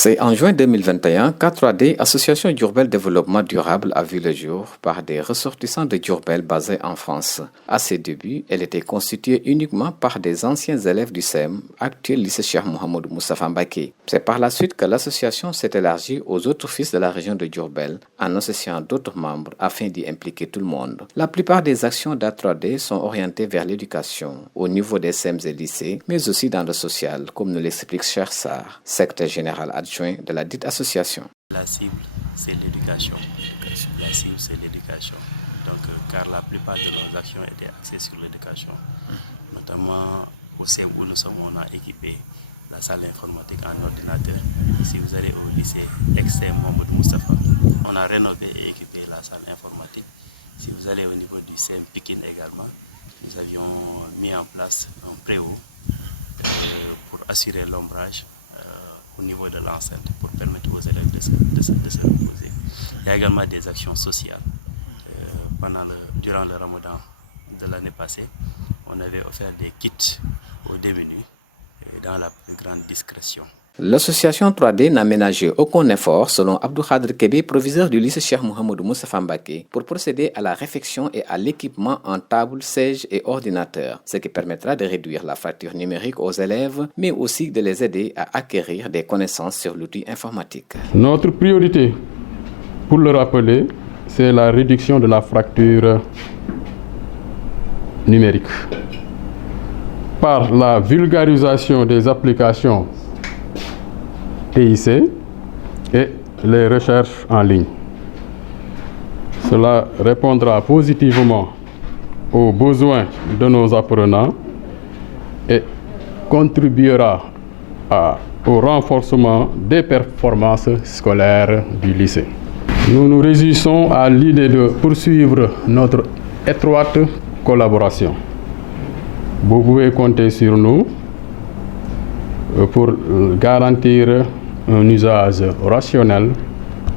C'est en juin 2021 qu'A3D, Association Diourbel Développement Durable, a vu le jour par des ressortissants de Diourbel basés en France. À ses débuts, elle était constituée uniquement par des anciens élèves du CEM, actuel lycée Cheikh Mouhamadou Moustapha Mbacké. C'est par la suite que l'association s'est élargie aux autres fils de la région de Diourbel en associant d'autres membres afin d'y impliquer tout le monde. La plupart des actions d'A3D sont orientées vers l'éducation, au niveau des CEMs et lycées, mais aussi dans le social, comme nous l'explique Cheikh Sarr, secrétaire général adjoint de la dite association. La cible, c'est l'éducation. La cible, c'est l'éducation. Donc, car la plupart de nos actions étaient axées sur l'éducation. Notamment au CEM où nous sommes, on a équipé la salle informatique en ordinateur. Si vous allez au lycée ex-CEM Mohamed Moustapha, on a rénové et équipé la salle informatique. Si vous allez au niveau du CEM Pikine également, nous avions mis en place un préau pour assurer l'ombrage au niveau de l'enceinte pour permettre aux élèves de se reposer. Il y a également des actions sociales. Durant le Ramadan de l'année passée, on avait offert des kits aux démunis dans la plus grande discrétion. L'association 3D n'a ménagé aucun effort, selon Abdou Khadr Kébé, proviseur du lycée Cheikh Mouhamadou Moustapha Mbacké, pour procéder à la réfection et à l'équipement en tables, sièges et ordinateurs, ce qui permettra de réduire la fracture numérique aux élèves, mais aussi de les aider à acquérir des connaissances sur l'outil informatique. Notre priorité, pour le rappeler, c'est la réduction de la fracture numérique par la vulgarisation des applications TIC et les recherches en ligne. Cela répondra positivement aux besoins de nos apprenants et contribuera au renforcement des performances scolaires du lycée. Nous nous réjouissons à l'idée de poursuivre notre étroite collaboration. Vous pouvez compter sur nous pour garantir un usage rationnel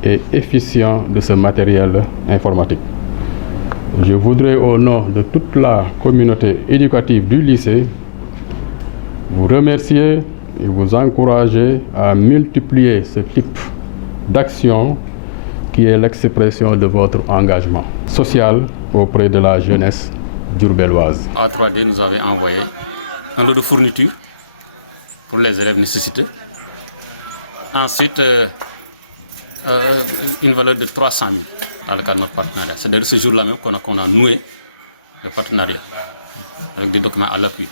et efficient de ce matériel informatique. Je voudrais, au nom de toute la communauté éducative du lycée, vous remercier et vous encourager à multiplier ce type d'action qui est l'expression de votre engagement social auprès de la jeunesse diourbelloise. A3D nous avait envoyé un lot de fournitures pour les élèves nécessités. Ensuite, une valeur de 300 000 dans le cadre de notre partenariat. C'est d'ailleurs ce jour-là même qu'on a noué le partenariat avec des documents à l'appui.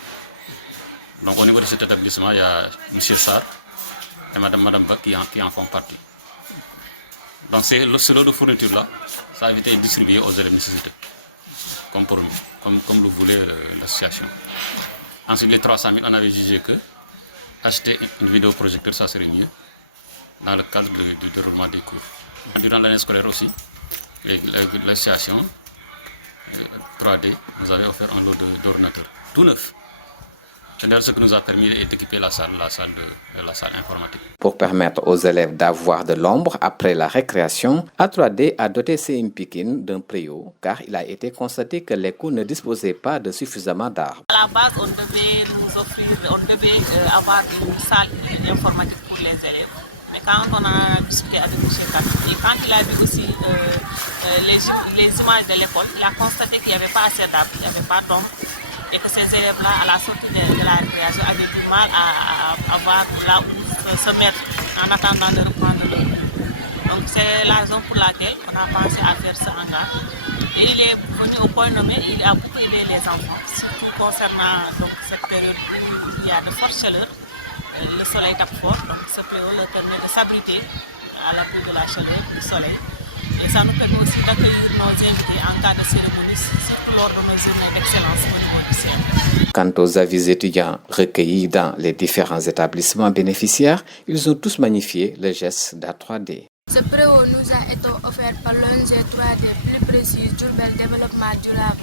Donc au niveau de cet établissement, il y a M. Sarr et Madame Bach qui en font partie. Donc ce lot de fournitures-là, ça a été distribué aux élèves nécessités, comme promis, comme le voulait l'association. Ensuite, les 300 000, on avait jugé que acheter une vidéoprojecteur, ça serait mieux dans le cadre du déroulement des cours. Durant l'année scolaire aussi, l'association 3D nous avait offert un lot d'ordinateurs tout neuf. C'est d'ailleurs ce qui nous a permis d'équiper la salle informatique. Pour permettre aux élèves d'avoir de l'ombre après la récréation, A3D a doté CEM Pikine d'un préau car il a été constaté que l'école ne disposait pas de suffisamment d'arbres. À la base, on devait avoir une salle informatique pour les élèves. Mais quand on a discuté avec M. Katou et quand il a vu aussi les images de l'école, il a constaté qu'il n'y avait pas assez d'arbres, il n'y avait pas d'ombre. Et que ces élèves-là, à la sortie de la récréation, avaient du mal à avoir là où se mettre en attendant de reprendre le cours. Donc c'est la raison pour laquelle on a pensé à faire ce hangar. Et il est venu au point nommé, il a beaucoup aidé les enfants. Surtout concernant donc, cette période où il y a de fortes chaleurs, le soleil tape fort, donc ce préau leur permet de s'abriter à l'appui de la chaleur du soleil. Et ça nous permet aussi d'accueillir nos invités en cas de cérémonie, surtout lors de nos journées d'excellence au niveau du CEM. Quant aux avis étudiants recueillis dans les différents établissements bénéficiaires, ils ont tous magnifié le geste d'A3D. Ce préau nous a été offert par l'ONG 3D, plus précise Diourbel Développement Durable.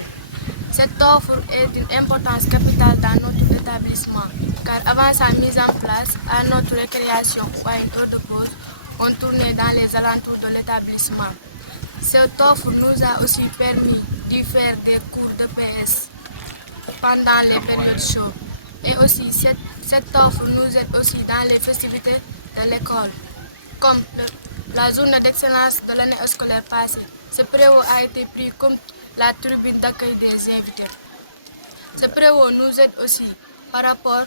Cette offre est d'une importance capitale dans notre établissement, car avant sa mise en place, à notre récréation ou à une heure de pause, on tournait dans les alentours de l'établissement. Cette offre nous a aussi permis de faire des cours de PS pendant les périodes chaudes. Et aussi, cette offre nous aide aussi dans les festivités de l'école. comme la journée d'excellence de l'année scolaire passée. Ce préau a été pris comme la tribune d'accueil des invités. Ce préau nous aide aussi par rapport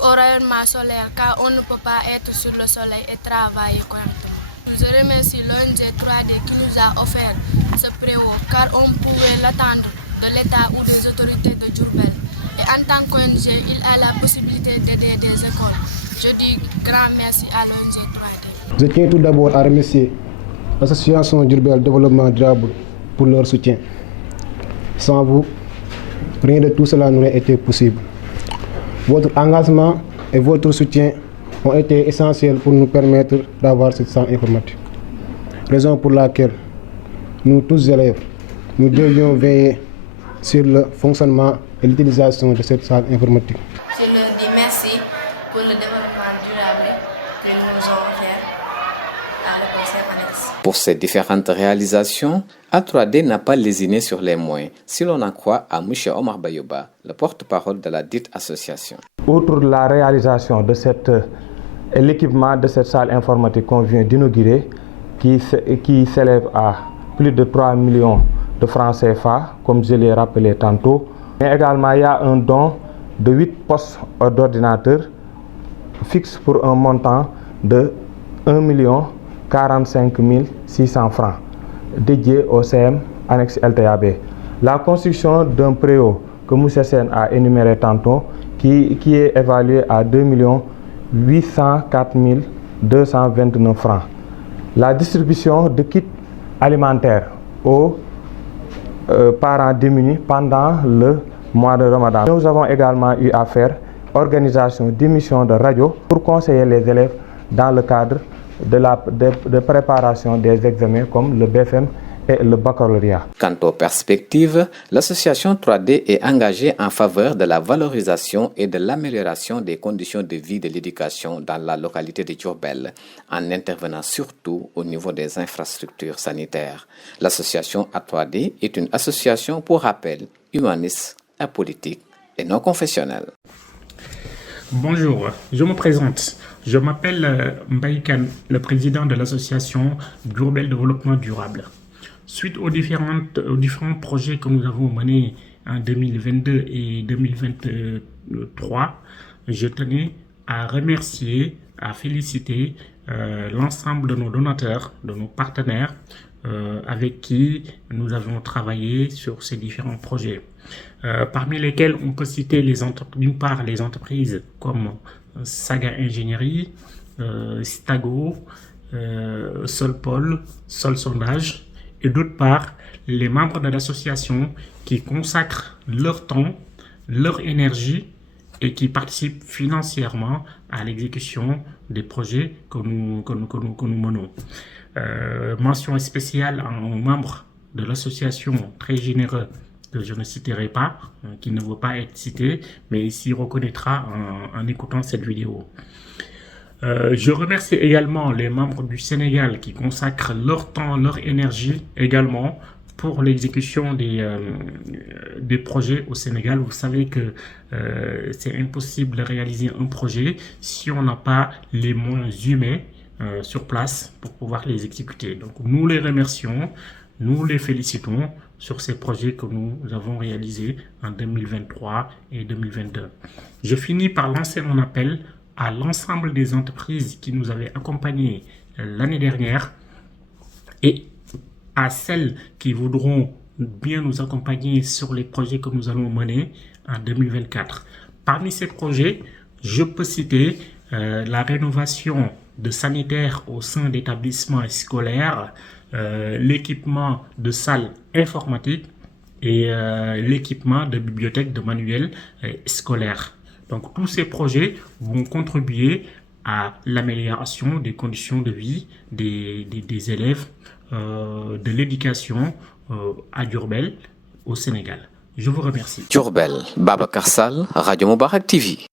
au rayonnement solaire, car on ne peut pas être sur le soleil et travailler correctement. Je remercie l'ONG 3D qui nous a offert ce préau, car on pouvait l'attendre de l'État ou des autorités de Diourbel. Et en tant qu'ONG, il a la possibilité d'aider des écoles. Je dis grand merci à l'ONG 3D. Je tiens tout d'abord à remercier l'association Diourbel Développement Durable pour leur soutien. Sans vous, rien de tout cela n'aurait été possible. Votre engagement et votre soutien ont été essentiels pour nous permettre d'avoir cette salle informatique. Raison pour laquelle nous tous élèves, nous devions veiller sur le fonctionnement et l'utilisation de cette salle informatique. Je leur dis merci pour le développement durable que nous ont offert à l'école Saint-Alex. Pour ces différentes réalisations, A3D n'a pas lésiné sur les moyens, si l'on en croit à M. Omar Bayoba, le porte-parole de la dite association. Outre la réalisation de l'équipement de cette salle informatique qu'on vient d'inaugurer, qui s'élève à plus de 3 millions de francs CFA, comme je l'ai rappelé tantôt, mais également il y a un don de 8 postes d'ordinateurs fixes pour un montant de 1 45 600 francs dédié au CM annexe LTAB. La construction d'un préau que M. Sen a énuméré tantôt, qui est évalué à 2 804 229 francs. La distribution de kits alimentaires aux parents démunis pendant le mois de Ramadan. Nous avons également eu à faire organisation d'émissions de radio pour conseiller les élèves dans le cadre de préparation des examens comme le BFM et le baccalauréat. Quant aux perspectives, l'association 3D est engagée en faveur de la valorisation et de l'amélioration des conditions de vie de l'éducation dans la localité de Diourbel, en intervenant surtout au niveau des infrastructures sanitaires. L'association A3D est une association, pour rappel, humaniste, apolitique et non confessionnelle. Bonjour, je me présente. Je m'appelle Mbaye Kane, le président de l'association Diourbel Développement Durable. Suite aux différents projets que nous avons menés en 2022 et 2023, je tenais à remercier, à féliciter l'ensemble de nos donateurs, de nos partenaires avec qui nous avons travaillé sur ces différents projets. Parmi lesquels on peut citer d'une part les entreprises comme Saga Ingénierie, Stago, Solpol, Sol Sondage, et d'autre part les membres de l'association qui consacrent leur temps, leur énergie et qui participent financièrement à l'exécution des projets que nous menons. Mention spéciale aux membres de l'association très généreux que je ne citerai pas, qui ne veut pas être cité, mais il s'y reconnaîtra en écoutant cette vidéo. Je remercie également les membres du Sénégal qui consacrent leur temps, leur énergie également pour l'exécution des projets au Sénégal. Vous savez que c'est impossible de réaliser un projet si on n'a pas les moyens humains sur place pour pouvoir les exécuter. Donc nous les remercions, nous les félicitons sur ces projets que nous avons réalisés en 2023 et 2022. Je finis par lancer mon appel à l'ensemble des entreprises qui nous avaient accompagnés l'année dernière et à celles qui voudront bien nous accompagner sur les projets que nous allons mener en 2024. Parmi ces projets, je peux citer la rénovation de sanitaires au sein d'établissements scolaires, l'équipement de salles informatiques et l'équipement de bibliothèques de manuels scolaires. Donc tous ces projets vont contribuer à l'amélioration des conditions de vie des élèves de l'éducation à Diourbel au Sénégal. Je vous remercie. Diourbel, Babacar Sall, Radio Moubarak TV.